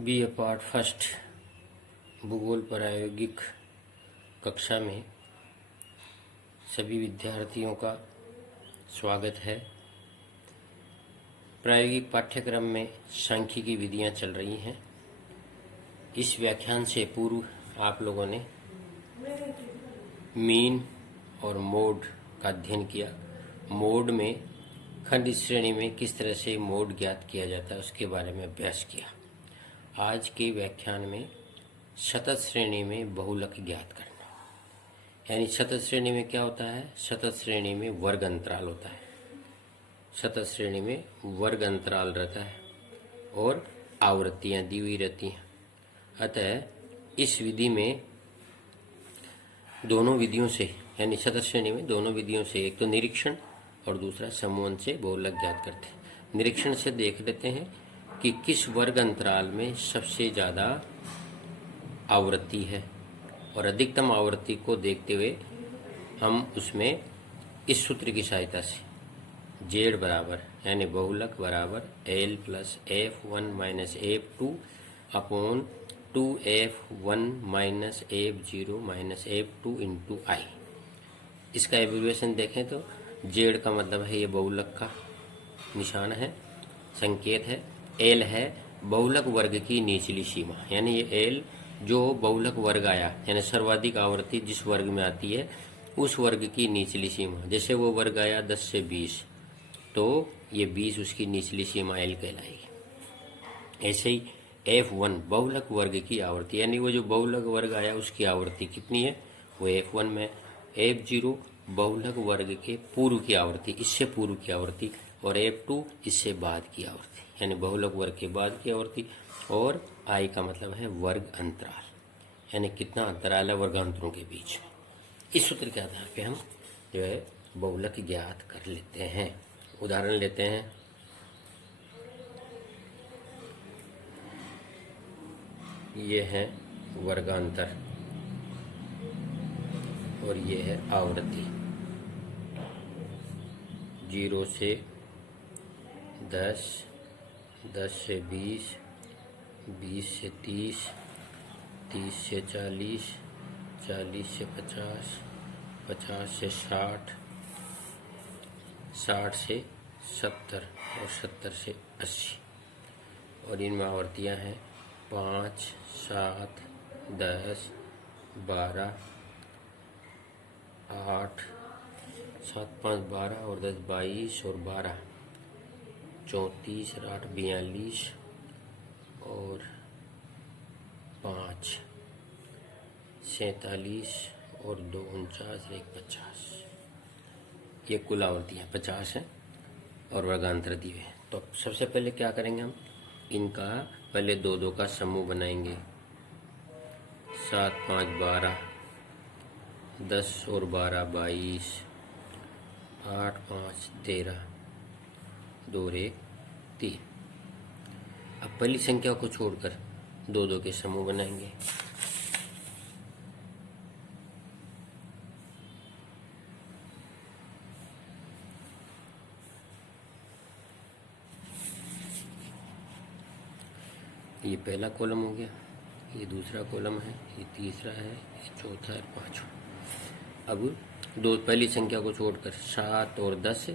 BA part first भूगोल प्रायोगिक कक्षा में सभी विद्यार्थियों का स्वागत है। प्रायोगिक पाठ्यक्रम में सांख्यिकी विधियां चल रही हैं। इस व्याख्यान से पूर्व आप लोगों ने मीन और मोड का अध्ययन किया। मोड में खंड श्रेणी में किस तरह से मोड ज्ञात किया जाता है उसके बारे में अभ्यास किया। आज के व्याख्यान में शतत श्रेणी में बहुलक ज्ञात करना, यानी शतत श्रेणी में क्या होता है? शतत श्रेणी में वर्ग अंतराल होता है। शतत श्रेणी में वर्ग अंतराल रहता है और आवृत्तियां दी हुई रहती हैं। अतः इस विधि में दोनों विधियों से, यानी शतत श्रेणी में दोनों विधियों से, एक तो निरीक्षण और दूसरा समूहन से बहुलक ज्ञात करते हैं। निरीक्षण से देख लेते हैं कि किस वर्ग अंतराल में सबसे ज़्यादा आवृत्ति है, और अधिकतम आवृत्ति को देखते हुए हम उसमें इस सूत्र की सहायता से जेड बराबर, यानी बहुलक बराबर L plus F1 minus F2 upon 2F1 minus F0 minus F2 into i. इसका एब्रिविएशन देखें तो जेड का मतलब है ये बहुलक का निशान है, संकेत है। एल है बहुलक वर्ग की निचली सीमा, यानी ये एल जो बहुलक वर्ग आया, यानी सर्वाधिक आवृत्ति जिस वर्ग में आती है उस वर्ग की निचली सीमा। जैसे वो वर्ग आया 10 से 20, तो ये 20 उसकी निचली सीमा एल कहलाएगी। ऐसे ही F1 बहुलक वर्ग की आवृत्ति, यानी वो जो बहुलक वर्ग आया उसकी आवृत्ति कितनी है, वो F1 में। F0 बहुलक वर्ग के पूर्व की आवृत्ति, इससे पूर्व की आवृत्ति, और F2 इससे बाद की आवृत्ति, यानी बहुलक वर्ग के बाद की आवृत्ति। और आई का मतलब है वर्ग अंतराल, यानी कितना अंतराल है वर्गांतरों के बीच में। इस सूत्र के आधार पे हम जो है बहुलक ज्ञात कर लेते हैं। उदाहरण लेते हैं। ये है वर्गांतर और ये है आवृत्ति। 0 से 10, 10 से 20, 20 से 30, 30 से 40, 40 से 50, 50 से 60, 60 से 70 और 70 से 80। और इनमें आवृत्तियाँ हैं 5, 7, 10, 12, 8, 7, 5, 12 और 10, 22 और 12, 34 और 8, 42 और 5, 47 और 2, 49 और 1, 50। ये कुल आवृत्तियाँ 50 हैं और वर्गांतर दिए हैं। तो सबसे पहले क्या करेंगे, हम इनका पहले दो दो का समूह बनाएंगे। 7, 5, 12, 10 और 12, 22, 8, 5, 13, 2 और 1, 3। अब पहली संख्या को छोड़कर दो दो के समूह बनाएंगे। ये पहला कॉलम हो गया, ये दूसरा कॉलम है, ये तीसरा है, ये चौथा है, पांचवा। अब दो पहली संख्या को छोड़कर 7 और 10,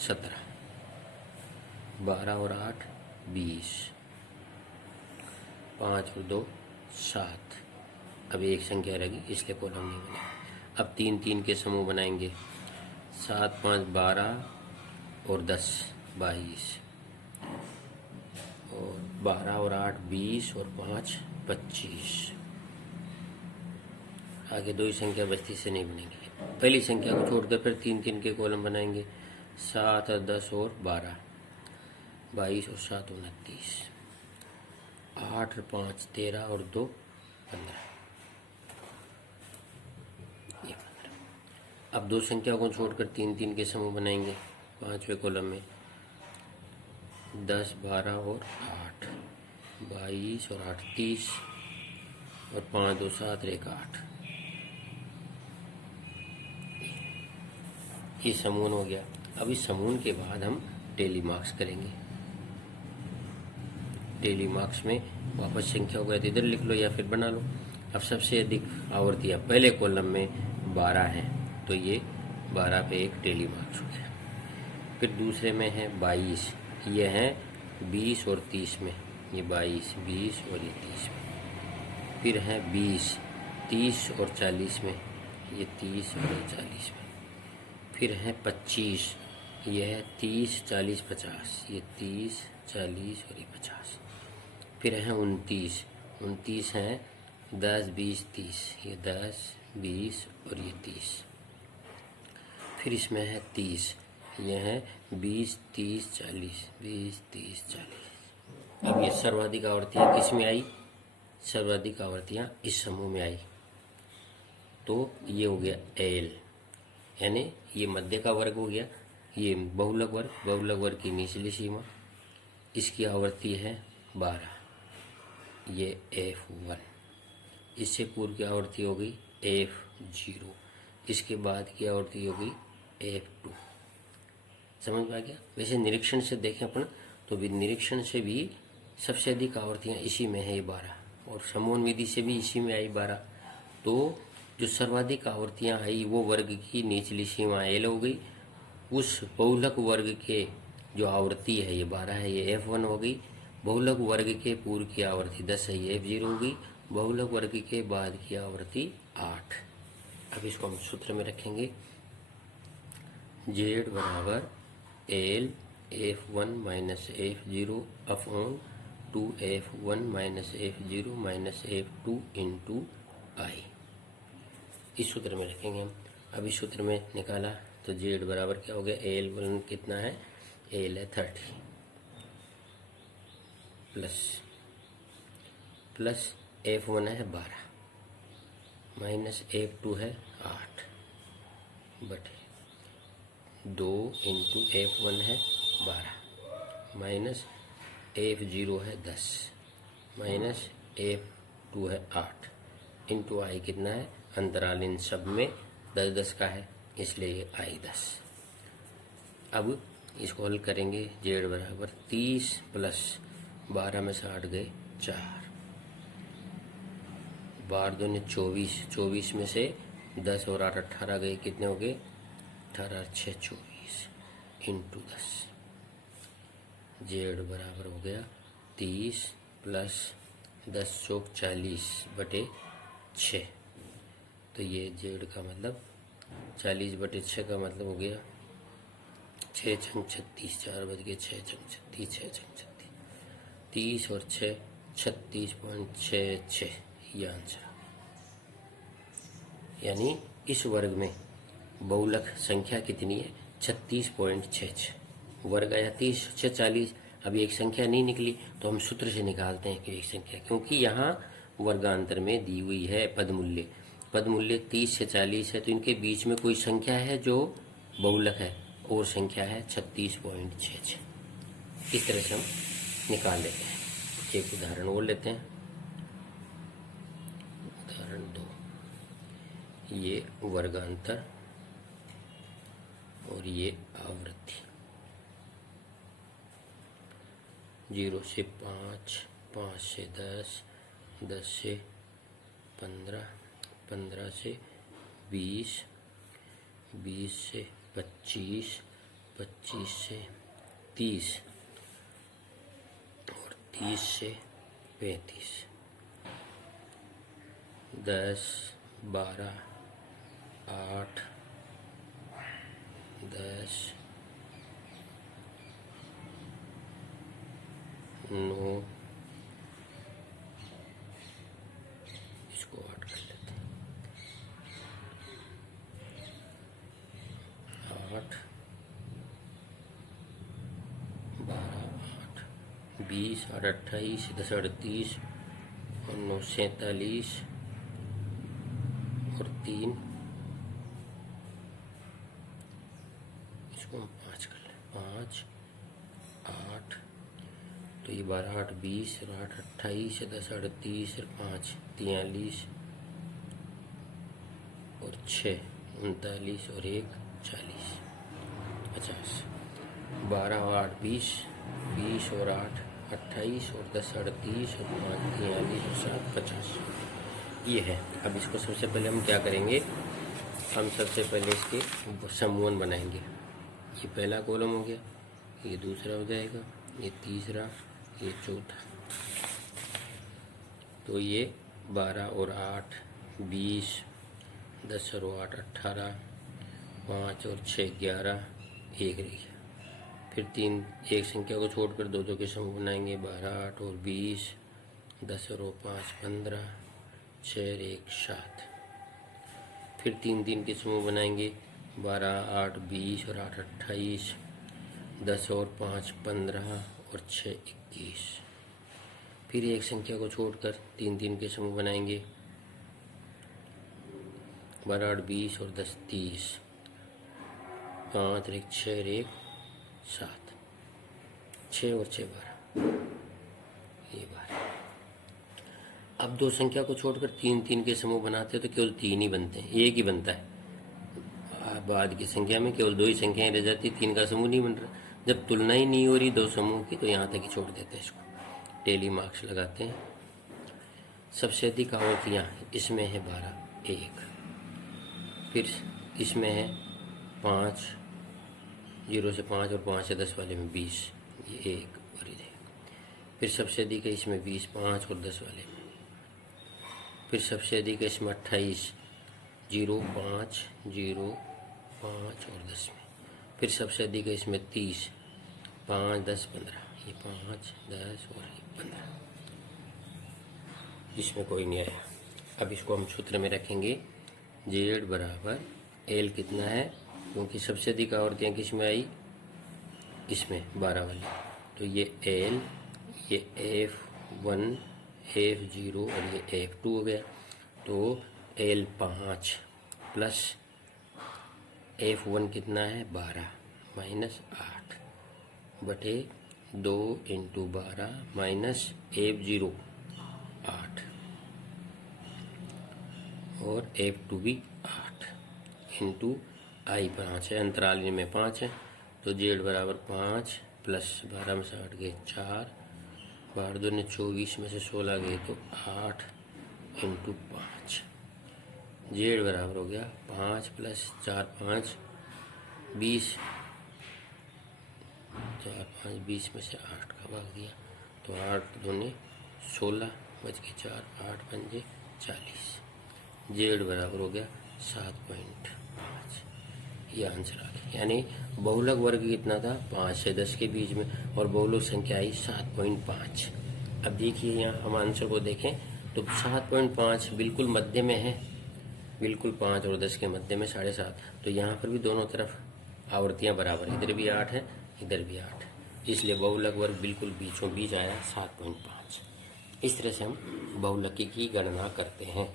17, 12 और 8, 20, 5 और 2, 7। अब एक संख्या रहेगी इसलिए कॉलम नहीं बना। अब 3 3 के समूह बनाएंगे। 7, 5, 12 और 10, 22 और 12 और 8, 20 और 5, 25। आगे दो ही संख्या बचती से नहीं बनेगी। पहली संख्या को छोड़कर फिर 3 3 के कॉलम बनाएंगे। 7 और 10 और 12, 22 और 7, 29, 8 और 5, 13 और 2, 15, ये 15। अब दो संख्या को छोड़कर 3 3 के समूह बनाएंगे। पांचवें कॉलम में 10, 12 और 8, 22 और 8, 30 और 5, 2, 7 और 1, 8। ये समूहन हो गया। अब इस समूहन के बाद हम टेली मार्क्स करेंगे। टेली मार्क्स में वापस संख्या हो गया तो इधर लिख लो या फिर बना लो। अब सबसे अधिक आवर्तियाँ पहले कॉलम में 12 है तो ये 12 पे एक टेली मार्क्स हो गया। फिर दूसरे में है 22, ये है 20 और 30 में, ये 22, 20 और ये 30 में। फिर है 20, 30 और 40 में, ये 30 और ये 40 में। फिर है 25, ये है 30, 40, 50, ये 30, 40 और ये 50। फिर है 29, 29 है 10, 20, 30, ये 10, 20 और ये 30। फिर इसमें है 30, ये है 20, 30, 40, 20, 30, 40। अब ये सर्वाधिक आवर्तियाँ किस में आई? सर्वाधिक आवर्तियाँ इस समूह में आई। तो ये हो गया एल, यानी ये मध्य का वर्ग हो गया। ये बहुलक वर्ग, बहुलक वर्ग की निचली सीमा, इसकी आवर्ती है 12, ये F1। इससे पूर्व की आवर्ती हो गई F0, इसके बाद की आवर्ती हो गई F2। समझ में आ गया? वैसे निरीक्षण से देखें अपन तो भी निरीक्षण से भी सबसे अधिक आवर्तियाँ इसी में है, ये 12, और समूहन विधि से भी इसी में आई 12। तो जो सर्वाधिक आवर्तियाँ आई वो वर्ग की निचली सीमा एल हो गई। उस बहुलक वर्ग के जो आवर्ती है ये 12 है, ये F1 हो गई। बहुलक वर्ग के पूर्व की आवर्ती 10 है, ये F0 हो गई। बहुलक वर्ग के बाद की आवर्ती 8। अब इसको हम सूत्र में रखेंगे, Z बराबर L F1 minus F0 upon 2F1 minus F0 minus F2 into i. इस सूत्र में रखेंगे हम। अब इस सूत्र में निकाला तो Z बराबर क्या हो गया? L1 कितना है? L है 30 प्लस F1 है 12 माइनस F2 है 8 बटे 2 इंटू F1 है 12 माइनस F0 है 10 माइनस F2 है 8 इंटू आई कितना है? अंतराल इन सब में 10-10 का है, इसलिए ये आई 10। अब इसको हल करेंगे। Z बराबर 30 प्लस 12 में से 8 गए 4, 12 दूनी 24, 24 में से 10 और 8 18 गए, कितने हो गए? 18 6 24 इंटू 10। Z बराबर हो गया 30 प्लस 10 चौक 40 बटे 6। तो ये Z का मतलब 40 बटे 6 का मतलब हो गया 6 छंग 36, 4 बज गए 6 छंग 36, 6 छंग 36, 30 और 6 36.66, ये आंसर। यानी इस वर्ग में बहुलक संख्या कितनी है? 36.66। वर्ग आया 30 से 40। अब एक संख्या नहीं निकली तो हम सूत्र से निकालते हैं कि एक संख्या, क्योंकि यहाँ वर्गांतर में दी हुई है पदमूल्य। पदमूल्य 30 से 40 है तो इनके बीच में कोई संख्या है जो बहुलक है, और संख्या है 36.66। इस तरह से हम निकाल लेते हैं। एक उदाहरण और लेते हैं, उदाहरण 2। ये वर्गांतर और ये आवृत्ति। 0 से 5, 5 से 10, 10 से 15, 15 से 20, 20 से 25, 25 से 30 और 30 से 35, 10, 12, 8, 10, 9, इसको 8 कर लेते हैं, 8, 12, 8, 20, 8, 28, 10, 38 और 9, 47 और 3, इसको हम 5 कर लें, 5, 8, तो ये 12, 8, 20 और 8, 28, 10, 38 और 5, 43 और 6, 39 और 1, 40, 50, 12 और 8, 20, 20 और 8, 28 और 10 38 और 5 43 और 7 50 ये है। अब इसको सबसे पहले हम क्या करेंगे, हम सबसे पहले इसके समूहन बनाएंगे। ये पहला कॉलम हो गया, ये दूसरा हो जाएगा, ये तीसरा, ये चौथा। तो ये 12 और 8 20, 10 और 8 18, 5 और 6 11, एक रह गया। फिर तीन एक संख्या को छोड़कर दो दो के समूह बनाएंगे, 12 8 और 20, 10 और 5 15, 6 और 1 7। फिर तीन तीन के समूह बनाएंगे, 12 8 20 और 8 28, 10 और 5 15 और 6 21। फिर एक संख्या को छोड़कर तीन तीन के समूह बनाएंगे, 12 8 20 और 10 30, 5 और 1 6 और 1 7, 6 और 6 12, ये 12। अब दो संख्या को छोड़कर तीन तीन के समूह बनाते हैं तो केवल तीन ही बनते हैं, एक ही बनता है। बाद की संख्या में केवल दो ही संख्याएं रह जाती, तीन का समूह नहीं बन रहा। जब तुलना ही नहीं हो रही दो समूह की तो यहाँ तक ही छोड़ देते हैं, इसको टेली मार्क्स लगाते हैं। सबसे अधिक आवृत्तियाँ इसमें है 12 1, फिर इसमें है 5 0 से 5 और 5 से 10 वाले में 20, ये 1 और ये 1। फिर सबसे अधिक है इसमें 20 5 और 10 वाले में। फिर सबसे अधिक है इसमें 28 0 5 0 5 और 10 में। फिर सबसे अधिक है इसमें 30 5 10 15, ये 5 10 और ये 15, इसमें कोई नहीं आया। अब इसको हम सूत्र में रखेंगे, Z बराबर L कितना है, क्योंकि सबसे अधिक आवृत्तियाँ किस में आई, इसमें 12 वाली। तो ये L, ये F1 F0 और ये F2 हो गया। तो L 5 प्लस F1 कितना है 12 माइनस 8 बटे 2 इंटू 12 माइनस F0 8 और F2 भी 8 इंटू I 5 है, अंतराल में 5 है। तो Z बराबर 5 प्लस 12 में से 8 गए 4, 12 दूनी 24 में से 16 गए तो 8 इंटू 5। Z बराबर हो गया 5 प्लस 4 5 20, 4 5 20 में से 8 का भाग दिया तो 8 दूनी 16 बच के 4 8 पंजे 40। Z बराबर हो गया 7.5, ये आंसर आ गया। यानी बहुलक वर्ग कितना था 5 से 10 के बीच में और बहुलक संख्या आई 7.5। अब देखिए यहाँ हम आंसर को देखें तो 7.5 बिल्कुल मध्य में है, बिल्कुल 5 और 10 के मध्य में 7.5। तो यहाँ पर भी दोनों तरफ आवृत्तियाँ बराबर, इधर भी 8 है इधर भी 8 है, इसलिए बहुलक वर्ग बिल्कुल बीचों बीच आया 7.5। इस तरह से हम बहुलकी की गणना करते हैं।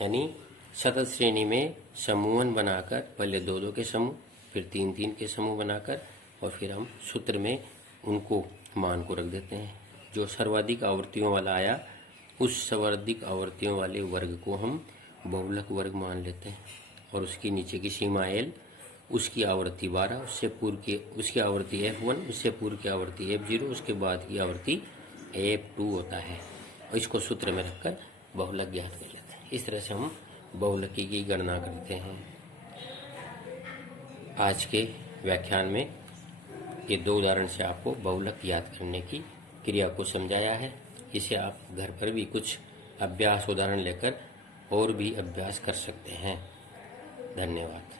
यानी सतत श्रेणी में समूहन बनाकर पहले दो दो के समूह, फिर तीन तीन के समूह बनाकर और फिर हम सूत्र में उनको मान को रख देते हैं। जो सर्वाधिक आवृत्तियों वाला आया उस सर्वाधिक आवृत्तियों वाले वर्ग को हम बहुलक वर्ग मान लेते हैं और उसकी नीचे की सीमा L, उसकी आवृत्ति 12, उससे पूर्व की उसकी आवृत्ति F1, उससे पूर्व की आवृत्ति F0, उसके बाद की आवृत्ति F2 होता है और इसको सूत्र में रखकर बहुलक ज्ञात कर लेते हैं। इस तरह से हम बहुलकी की गणना करते हैं। आज के व्याख्यान में ये दो उदाहरण से आपको बहुलक याद करने की क्रिया को समझाया है। इसे आप घर पर भी कुछ अभ्यास उदाहरण लेकर और भी अभ्यास कर सकते हैं। धन्यवाद।